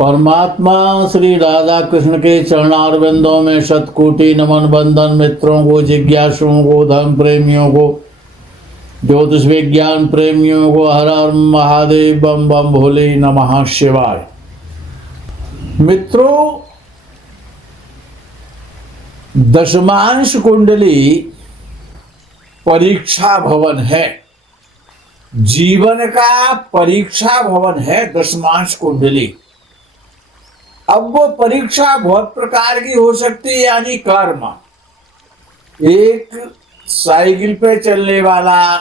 परमात्मा श्री राधा कृष्ण के चरणारविंदों में शतकोटि नमन। बंधन मित्रों को, जिज्ञासुओं को, धर्म प्रेमियों को, ज्योतिष विज्ञान प्रेमियों को हर हर महादेव, बम बम भोले नमः शिवाय। मित्रों, दशमांश कुंडली परीक्षा भवन है, जीवन का परीक्षा भवन है दशमांश कुंडली। अब वो परीक्षा बहुत प्रकार की हो सकती है, यानी कर्म। एक साइकिल पे चलने वाला,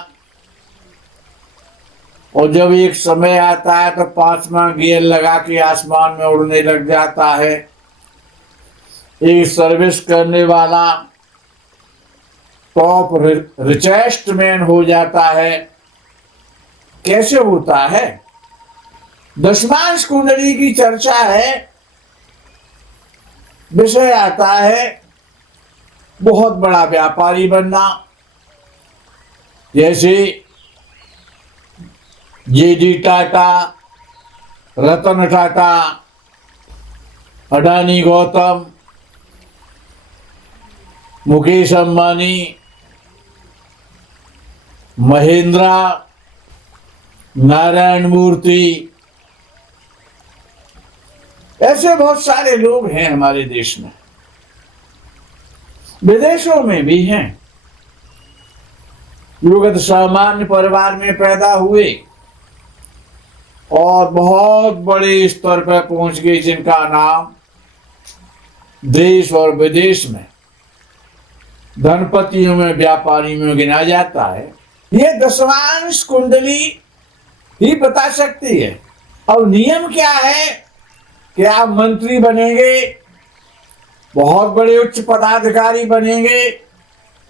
और जब एक समय आता है तो 5वां गियर लगा के आसमान में उड़ने लग जाता है। एक सर्विस करने वाला टॉप रिचेस्ट मैन हो जाता है। कैसे होता है? दशमांश कुंडली की चर्चा है, विषय आता है बहुत बड़ा व्यापारी बनना। जैसे जे.डी. टाटा, रतन टाटा, अडानी गौतम, मुकेश अंबानी, महेंद्रा, नारायण मूर्ति, ऐसे बहुत सारे लोग हैं हमारे देश में, विदेशों में भी हैं। युगत सामान्य परिवार में पैदा हुए और बहुत बड़े स्तर पर पहुंच गए, जिनका नाम देश और विदेश में धनपतियों में, व्यापारियों में गिना जाता है। ये दशमांश कुंडली ही बता सकती है। और नियम क्या है कि आप मंत्री बनेंगे, बहुत बड़े उच्च पदाधिकारी बनेंगे,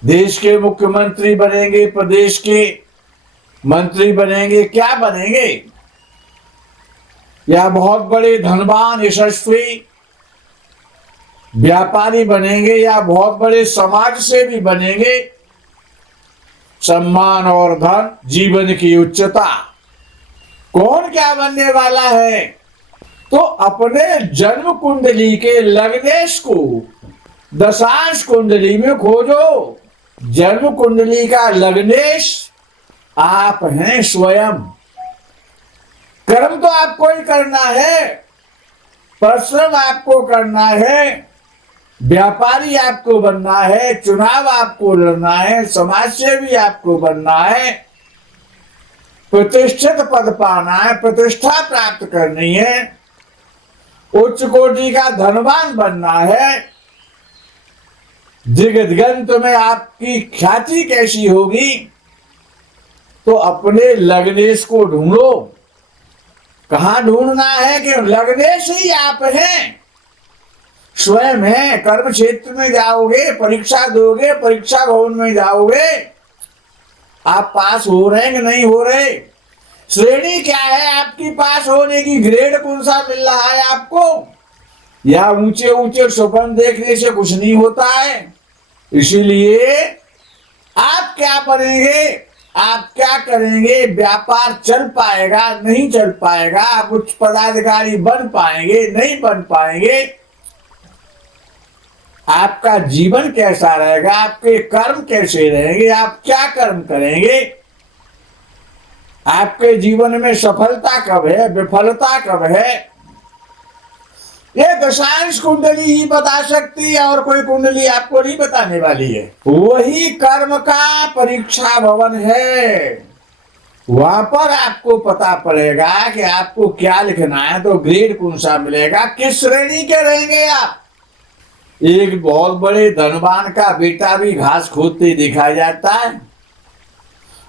देश के मुख्यमंत्री बनेंगे, प्रदेश के मंत्री बनेंगे, क्या बनेंगे, या बहुत बड़े धनवान यशस्वी व्यापारी बनेंगे, या बहुत बड़े समाज से भी बनेंगे। सम्मान और धन, जीवन की उच्चता, कौन क्या बनने वाला है? तो अपने जन्म कुंडली के लग्नेश को दशांश कुंडली में खोजो। जन्म कुंडली का लग्नेश आप हैं स्वयं। कर्म तो आपको ही करना है, परिश्रम आपको करना है, व्यापारी आपको बनना है, चुनाव आपको लड़ना है, समाज सेवी आपको बनना है, प्रतिष्ठित पद पाना है, प्रतिष्ठा प्राप्त करनी है, उच्च कोटि का धनवान बनना है। दिगंत में आपकी ख्याति कैसी होगी? तो अपने लग्नेश को ढूंढो। कहां ढूंढना है? कि लग्नेश ही आप हैं, स्वयं है। कर्म क्षेत्र में जाओगे, परीक्षा दोगे, परीक्षा भवन में जाओगे, आप पास हो रहे हैं कि नहीं हो रहे? श्रेणी क्या है आपकी पास होने की? ग्रेड कौन सा मिल रहा है आपको? या ऊंचे ऊंचे स्वप्न देखने से कुछ नहीं होता है। इसीलिए आप क्या बनेंगे, आप क्या करेंगे? व्यापार चल पाएगा? नहीं चल पाएगा। आप उच्च पदाधिकारी बन पाएंगे? नहीं बन पाएंगे। आपका जीवन कैसा रहेगा? आपके कर्म कैसे रहेंगे? आप क्या कर्म करेंगे? आपके जीवन में सफलता कब है, विफलता कब है? ये दशांश कुंडली ही बता सकती है, और कोई कुंडली आपको नहीं बताने वाली है। वही कर्म का परीक्षा भवन है। वहां पर आपको पता पड़ेगा कि आपको क्या लिखना है, तो ग्रेड कौन सा मिलेगा, किस श्रेणी के रहेंगे आप। एक बहुत बड़े धनवान का बेटा भी घास खोदते देखा जाता है,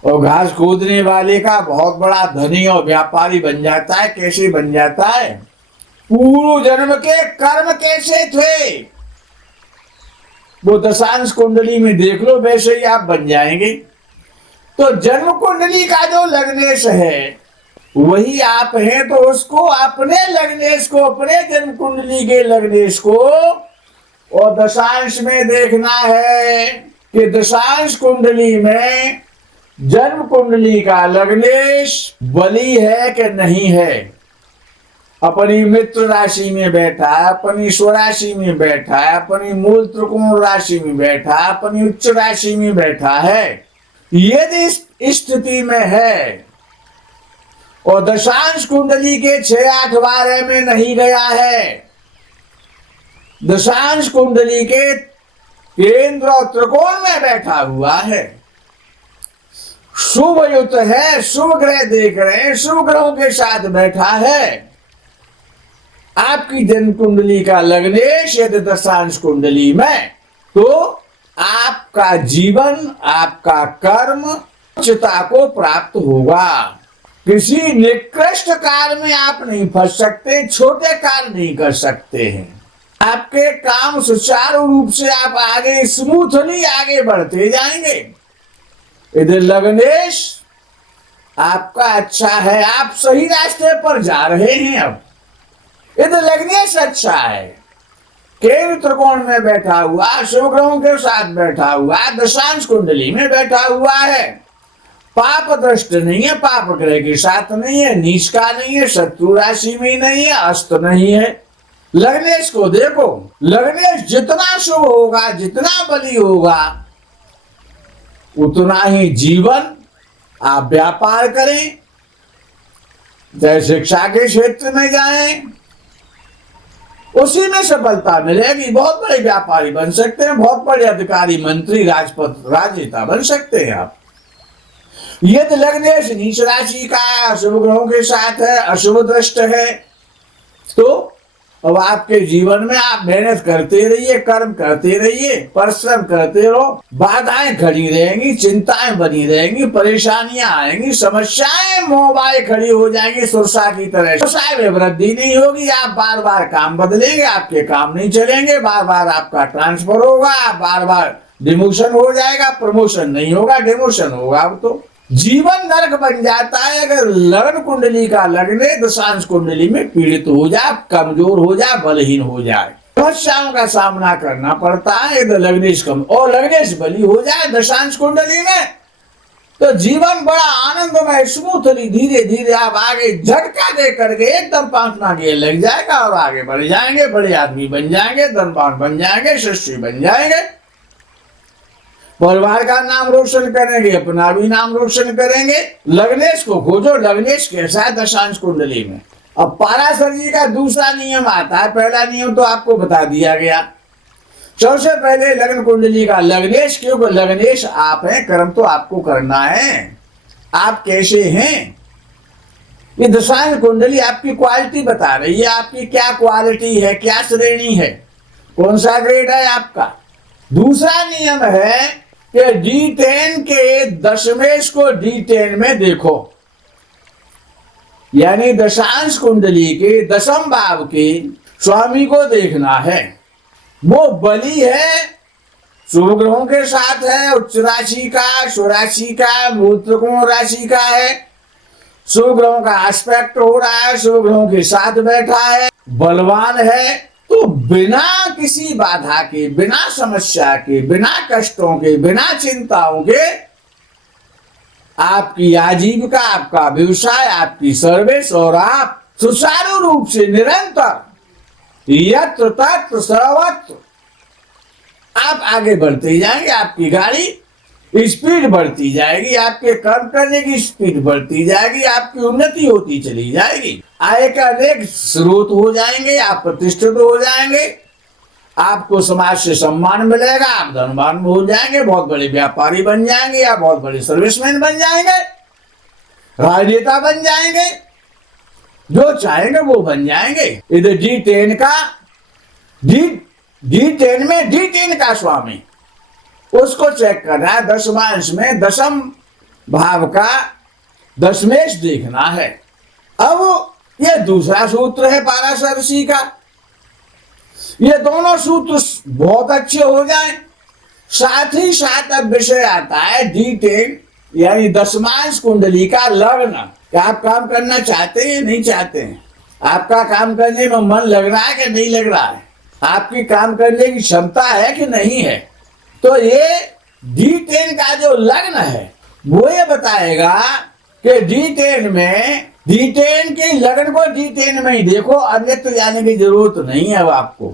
और घास खोदने वाले का बहुत बड़ा धनी और व्यापारी बन जाता है। कैसे बन जाता है? पूर्व जन्म के कर्म कैसे थे, वो दशांश कुंडली में देख लो, वैसे ही आप बन जाएंगे। तो जन्म कुंडली का जो लग्नेश है वही आप हैं। तो उसको अपने लग्नेश को, अपने जन्म कुंडली के लग्नेश को और दशांश में देखना है कि दशांश कुंडली में जन्म कुंडली का लग्नेश बली है कि नहीं है। अपनी मित्र राशि में बैठा है, अपनी स्वराशि में बैठा है, अपनी मूल त्रिकोण राशि में बैठा है, अपनी उच्च राशि में बैठा है, यदि इस स्थिति में है और दशांश कुंडली के 6, 8, 12 में नहीं गया है, दशांश कुंडली के केंद्र और त्रिकोण में बैठा हुआ है, शुभ युक्त है, शुभ ग्रह देख रहे हैं, शुभ ग्रहों के साथ बैठा है, आपकी जन्म कुंडली का लग्नेश यदि दशांश कुंडली में, तो आपका जीवन, आपका कर्म उच्चता को प्राप्त होगा। किसी निकृष्ट कार्य में आप नहीं फंस सकते, छोटे कार्य नहीं कर सकते हैं, आपके काम सुचारू रूप से आप आगे स्मूथली आगे बढ़ते जाएंगे। इधर लग्नेश आपका अच्छा है, आप सही रास्ते पर जा रहे हैं। अब इधर लग्नेश अच्छा है, केंद्र त्रिकोण में बैठा हुआ, शुभ ग्रहों के साथ बैठा हुआ, दशांश कुंडली में बैठा हुआ है, पाप दृष्ट नहीं है, पाप ग्रह के साथ नहीं है, नीच का नहीं है, शत्रु राशि में नहीं है, अस्त नहीं है। लग्नेश को देखो, लग्नेश जितना शुभ होगा, जितना बली होगा, उतना ही जीवन आप व्यापार करें, चाहे शिक्षा के क्षेत्र में जाएं, उसी में सफलता मिलेगी। बहुत बड़े व्यापारी बन सकते हैं, बहुत बड़े अधिकारी, मंत्री, राजनेता बन सकते हैं आप। यदि लग्नेश नीच राशि का शुभ ग्रहों के साथ है, अशुभ दृष्ट है, तो अब आपके जीवन में आप मेहनत करते रहिए, कर्म करते रहिए, परिश्रम करते रहो, बाधाएं खड़ी रहेंगी, चिंताएं बनी रहेंगी, परेशानियां आएंगी, समस्याएं मोहबाएं खड़ी हो जाएंगी सुरसा की तरह। व्यवसाय में वृद्धि नहीं होगी, आप बार बार काम बदलेंगे, आपके काम नहीं चलेंगे, बार बार आपका ट्रांसफर होगा, बार बार डिमोशन हो जाएगा, प्रमोशन नहीं होगा, डिमोशन होगा। अब तो जीवन नरक बन जाता है अगर लग्न कुंडली का लग्ने दशांश कुंडली में पीड़ित हो जाए, कमजोर हो जाए, बलहीन हो जाए, समस्याओं का सामना करना पड़ता है। यदि लग्नेश कम और लग्नेश बली हो जाए दशांश कुंडली में, तो जीवन बड़ा आनंदमय, स्मूथली धीरे धीरे आप आगे झटका दे करके एकदम 5वां गियर लग जाएगा और आगे बढ़ जाएंगे, बड़े आदमी बन जाएंगे, धनवान बन जाएंगे, यशस्वी बन जाएंगे, परिवार का नाम रोशन करेंगे, अपना भी नाम रोशन करेंगे। लग्नेश को खोजो, लग्नेश कैसा है दशांश कुंडली में। अब पाराशर जी का दूसरा नियम आता है, पहला नियम तो आपको बता दिया गया। सबसे पहले लग्न कुंडली का लग्नेश, क्योंकि लग्नेश आप हैं, कर्म तो आपको करना है, आप कैसे हैं। ये दशांश कुंडली आपकी क्वालिटी बता रही है, आपकी क्या क्वालिटी है, क्या श्रेणी है, कौन सा ग्रेड है आपका। दूसरा नियम है कि D10 के दशमेश को D10 में देखो, यानी दशांश कुंडली के दशम भाव के स्वामी को देखना है। वो बली है, शुभ ग्रहों के साथ है, उच्च राशि का, स्वराशि का, मूल त्रिकोण राशि का है, शुभ ग्रहों का एस्पेक्ट हो रहा है, शुभ ग्रहों के साथ बैठा है, बलवान है, तो बिना किसी बाधा के, बिना समस्या के, बिना कष्टों के, बिना चिंताओं के आपकी आजीविका, आपका व्यवसाय, आपकी सर्विस और आप सुचारू रूप से निरंतर यत्र तत्र सर्वत्र आप आगे बढ़ते जाएंगे। आपकी गाड़ी स्पीड बढ़ती जाएगी, आपके कर्म करने की स्पीड बढ़ती जाएगी, आपकी उन्नति होती चली जाएगी, आय का अनेक स्रोत हो जाएंगे, आप प्रतिष्ठित हो जाएंगे, आपको समाज से सम्मान मिलेगा, आप धनवान हो जाएंगे, बहुत बड़े व्यापारी बन जाएंगे, या बहुत बड़े सर्विसमैन बन जाएंगे, राजनेता बन जाएंगे, जो चाहेंगे वो बन जाएंगे। इधर D10 का D10 में D10 का स्वामी, उसको चेक करना है। दशमांश में दशम भाव का दशमेश देखना है। अब ये दूसरा सूत्र है पाराशर ऋषि का। ये दोनों सूत्र बहुत अच्छे हो जाएं, साथ ही साथ अब विषय आता है D10 यानी दशमांश कुंडली का लग्न। क्या आप काम करना चाहते हैं, नहीं चाहते हैं, आपका काम करने में मन लग रहा है कि नहीं लग रहा है, आपकी काम करने की क्षमता है कि नहीं है। तो ये D10 का जो लग्न है वो ये बताएगा कि D10 में D10 के लगन को D10 में ही देखो, अन्यत्र जाने की जरूरत नहीं है अब आपको,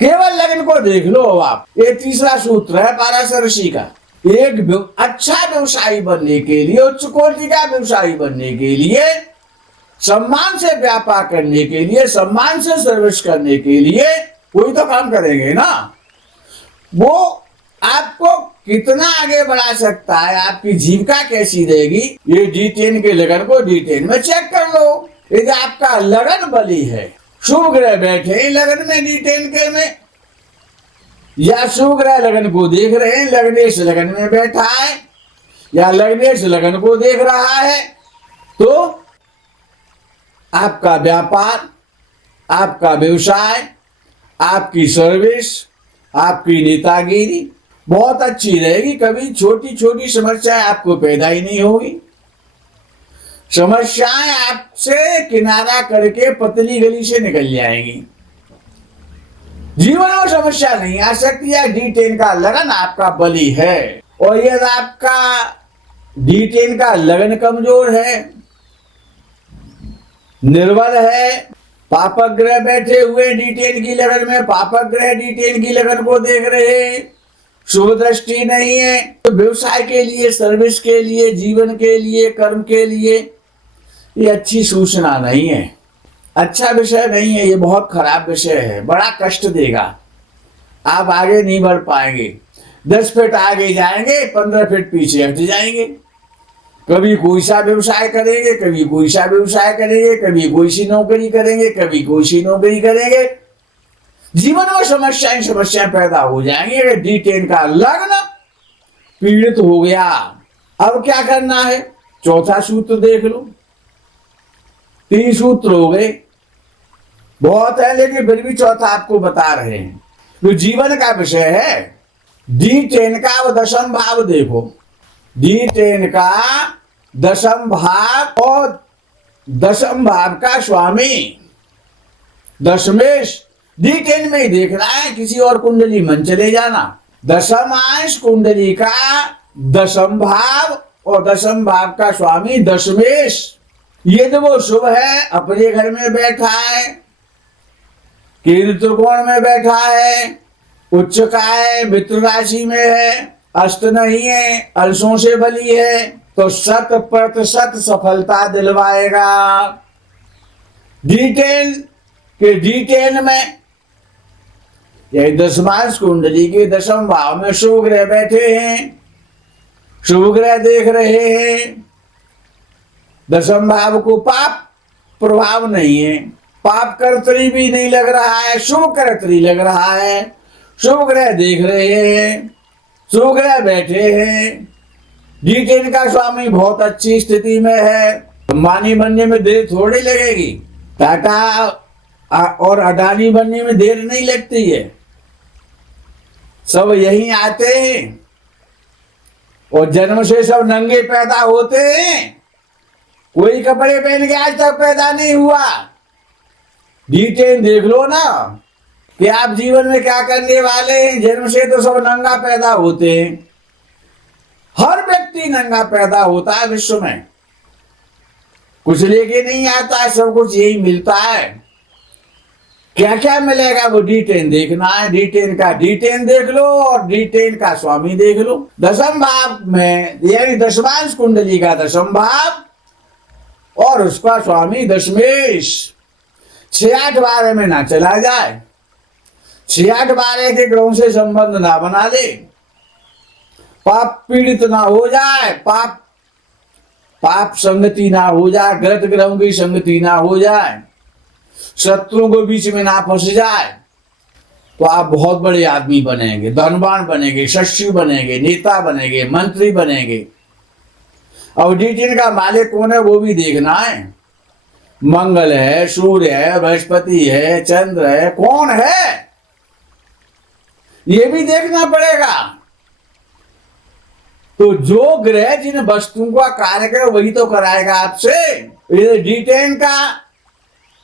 केवल लगन को देख लो अब आप। ये तीसरा सूत्र है पाराशर ऋषि का। एक अच्छा व्यवसायी बनने के लिए, उच्च कोटि का व्यवसायी बनने के लिए, सम्मान से व्यापार करने के लिए, सम्मान से सर्विस करने के लिए कोई तो काम करेंगे ना। वो आपको कितना आगे बढ़ा सकता है, आपकी जीविका कैसी रहेगी, ये D10 के लगन को D10 में चेक कर लो। यदि आपका लगन बली है, शुभ ग्रह बैठे लगन में D10 के में, या शुभ ग्रह लगन को देख रहे हैं, लग्नेश लगन में बैठा है, या लग्नेश लगन को देख रहा है, तो आपका व्यापार, आपका व्यवसाय, आपकी सर्विस, आपकी नेतागिरी बहुत अच्छी रहेगी। कभी छोटी छोटी समस्याएं आपको पैदा ही नहीं होगी। समस्याएं आपसे किनारा करके पतली गली से निकल जाएंगी। जीवन में समस्या नहीं आ सकती है। D10 का लगन आपका बली है, और यदि आपका D10 का लगन कमजोर है, निर्बल है, पापक ग्रह बैठे हुए D10 की लगन में, पापक ग्रह D10 की लगन को देख रहे हैं, शुभ दृष्टि नहीं है, तो व्यवसाय के लिए, सर्विस के लिए, जीवन के लिए, कर्म के लिए ये अच्छी सूचना नहीं है, अच्छा विषय नहीं है। ये बहुत खराब विषय है, बड़ा कष्ट देगा, आप आगे नहीं बढ़ पाएंगे। 10 फीट आगे जाएंगे, 15 फीट पीछे हट जाएंगे। कभी कोई सा व्यवसाय करेंगे, कभी कोई सा व्यवसाय करेंगे, कभी कोई सी नौकरी करेंगे, कभी कोई सी नौकरी करेंगे। जीवन में समस्याएं पैदा हो जाएंगी। अगर D10 का लग्न पीड़ित हो गया, अब क्या करना है? चौथा सूत्र देख लो। 3 सूत्र हो गए, बहुत है, लेकिन फिर भी चौथा आपको बता रहे हैं। तो जीवन का विषय है। D10 का वो दशम भाव देखो, D10 का दशम भाव, और दशम भाव का स्वामी दशमेश D10 में ही देखना है, किसी और कुंडली मन चले जाना। दशमांश कुंडली का दशम भाव और दशम भाव का स्वामी दशमेश, ये तो वो शुभ है, अपने घर में बैठा है, केंद्र त्रिकोण में बैठा है, उच्च का है, मित्र राशि में है, अष्ट नहीं है, अंशों से बली है, तो 100% सफलता दिलवाएगा। D10 में यही दशमांश कुंडली के दशम भाव में शुभ ग्रह बैठे हैं, शुभ ग्रह देख रहे हैं। दशम भाव को पाप प्रभाव नहीं है, पाप कर्तरी भी नहीं लग रहा है, शुभ कर्तरी लग रहा है। शुभ ग्रह देख रहे हैं, शुभ ग्रह बैठे हैं। D10 का स्वामी बहुत अच्छी स्थिति में है, अंबानी बनने में देर थोड़ी लगेगी, टाटा और अडानी बनने में देर नहीं लगती है, सब यहीं आते हैं, और जन्म से सब नंगे पैदा होते हैं, कोई कपड़े पहन के आज तक पैदा नहीं हुआ। D10 देख लो ना कि आप जीवन में क्या करने वाले हैं। जन्म से तो सब नंगा पैदा होते हैं, हर व्यक्ति नंगा पैदा होता है विश्व में, कुछ लेके नहीं आता है, सब कुछ यही मिलता है। क्या क्या मिलेगा वो D10 देखना है। D10 देख लो, और D10 का स्वामी देख लो। दशम भाव में यानी दशमांश कुंडली का दशम भाव और उसका स्वामी दशमेश 6-8-12 में ना चला जाए, 6-8-12 के ग्रहों से संबंध ना बना ले, पाप पीड़ित ना हो जाए, पाप संगति ना हो जाए, गलत ग्रहों की संगति ना हो जाए, शत्रुओं को बीच में ना फंस जाए, तो आप बहुत बड़े आदमी बनेंगे, धनवान बनेंगे, शस्यु बनेंगे, नेता बनेंगे, मंत्री बनेंगे। और D10 का मालिक कौन है वो भी देखना है। मंगल है, सूर्य है, बृहस्पति है, चंद्र है, कौन है ये भी देखना पड़ेगा। तो जो ग्रह जिन वस्तुओं का कार्य करे वही तो कराएगा आपसे। D10 का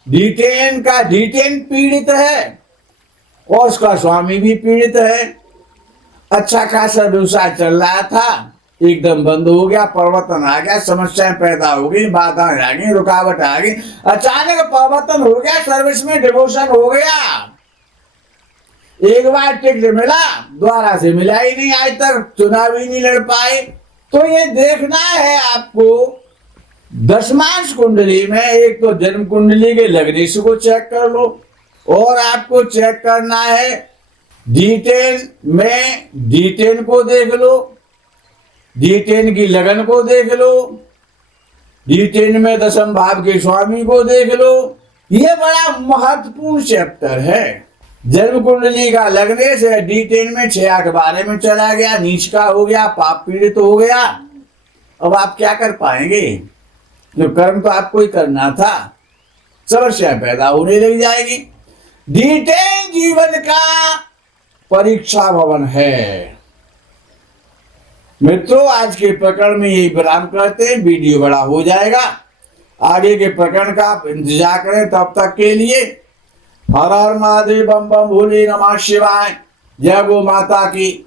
D10 पीड़ित है, और उसका स्वामी भी पीड़ित है। अच्छा खासा व्यवसाय चल रहा था, एकदम बंद हो गया, परिवर्तन आ गया, समस्याएं पैदा हो गई, बाधाएं आ गई, रुकावट आ गई, अचानक परिवर्तन हो गया, सर्विस में डिमोशन हो गया। एक बार टिकट मिला, दोबारा से मिला ही नहीं, आज तक चुनाव ही नहीं लड़ पाए। तो ये देखना है आपको दशमांश कुंडली में, एक तो जन्म कुंडली के लग्नेश को चेक कर लो, और आपको चेक करना है D10 में D10 को देख लो, D10 की लगन को देख लो, D10 में दशम भाव के स्वामी को देख लो। ये बड़ा महत्वपूर्ण चैप्टर है। जन्म कुंडली का लग्नेश है, D10 में 6 के बारे में चला गया, नीच का हो गया, पाप पीड़ित हो गया। अब आप क्या कर पाएंगे? जो कर्म तो आपको ही करना था, समस्या पैदा होने लग जाएगी। D10 जीवन का परीक्षा भवन है। मित्रों, आज के प्रकरण में यही विराम करते हैं, वीडियो बड़ा हो जाएगा। आगे के प्रकरण का आप इंतजार करें। तब तक के लिए हर हर महादेव, बम बम भोले, नमः शिवाय, जय गो माता की।